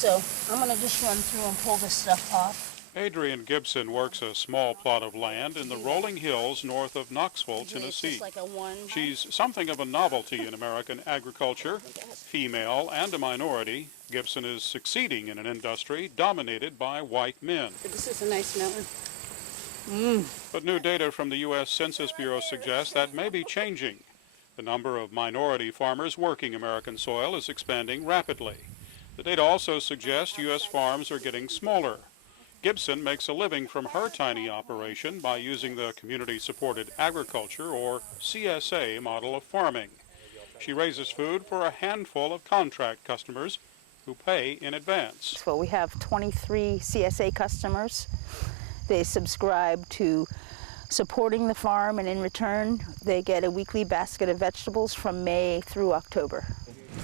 So I'm going to just run through and pull this stuff off. Adrian Gibson works a small plot of land in the rolling hills north of Knoxville, Tennessee. Like She's something of a novelty in American agriculture. Female and a minority, Gibson is succeeding in an industry dominated by white men. This is a nice melon. But new data from the U.S. Census Bureau suggests that may be changing. The number of minority farmers working American soil is expanding rapidly. The data also suggests U.S. farms are getting smaller. Gibson makes a living from her tiny operation by using the Community-Supported Agriculture, or CSA, model of farming. She raises food for a handful of contract customers who pay in advance. So we have 23 CSA customers. They subscribe to supporting the farm, and in return, they get a weekly basket of vegetables from May through October.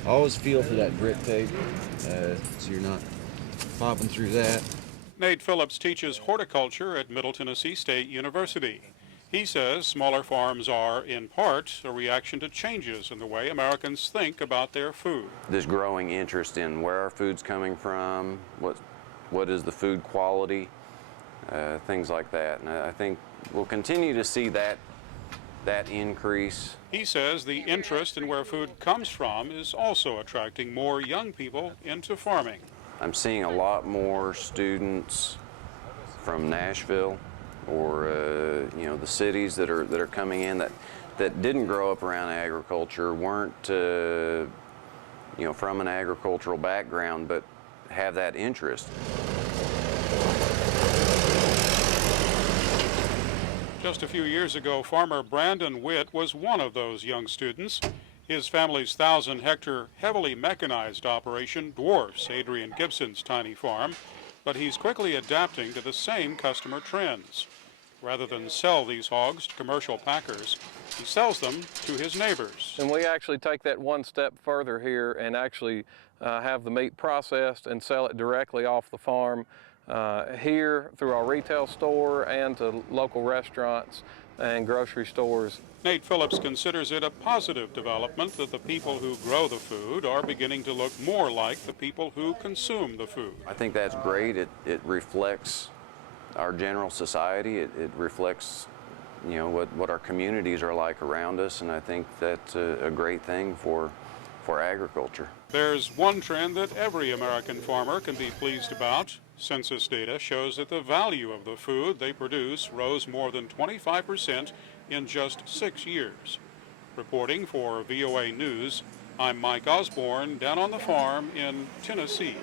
I always feel for that grit tape, so you're not popping through that. Nate Phillips teaches horticulture at Middle Tennessee State University. He says smaller farms are, in part, a reaction to changes in the way Americans think about their food. This growing interest in where our food's coming from, what is the food quality, things like that. And I think we'll continue to see that increase. He says the interest in where food comes from is also attracting more young people into farming. I'm seeing a lot more students from Nashville or the cities that are coming in that didn't grow up around agriculture, weren't from an agricultural background, but have that interest. Just a few years ago, farmer Brandon Witt was one of those young students. His family's 1,000-hectare, heavily mechanized operation dwarfs Adrian Gibson's tiny farm, but he's quickly adapting to the same customer trends. Rather than sell these hogs to commercial packers, he sells them to his neighbors. And we actually take that one step further here and actually have the meat processed and sell it directly off the farm here through our retail store and to local restaurants and grocery stores. Nate Phillips considers it a positive development that the people who grow the food are beginning to look more like the people who consume the food. I think that's great. It reflects our general society. It reflects, what our communities are like around us, and I think that's a great thing for agriculture. There's one trend that every American farmer can be pleased about. Census data shows that the value of the food they produce rose more than 25% in just 6 years. Reporting for VOA News, I'm Mike Osborne, down on the farm in Tennessee.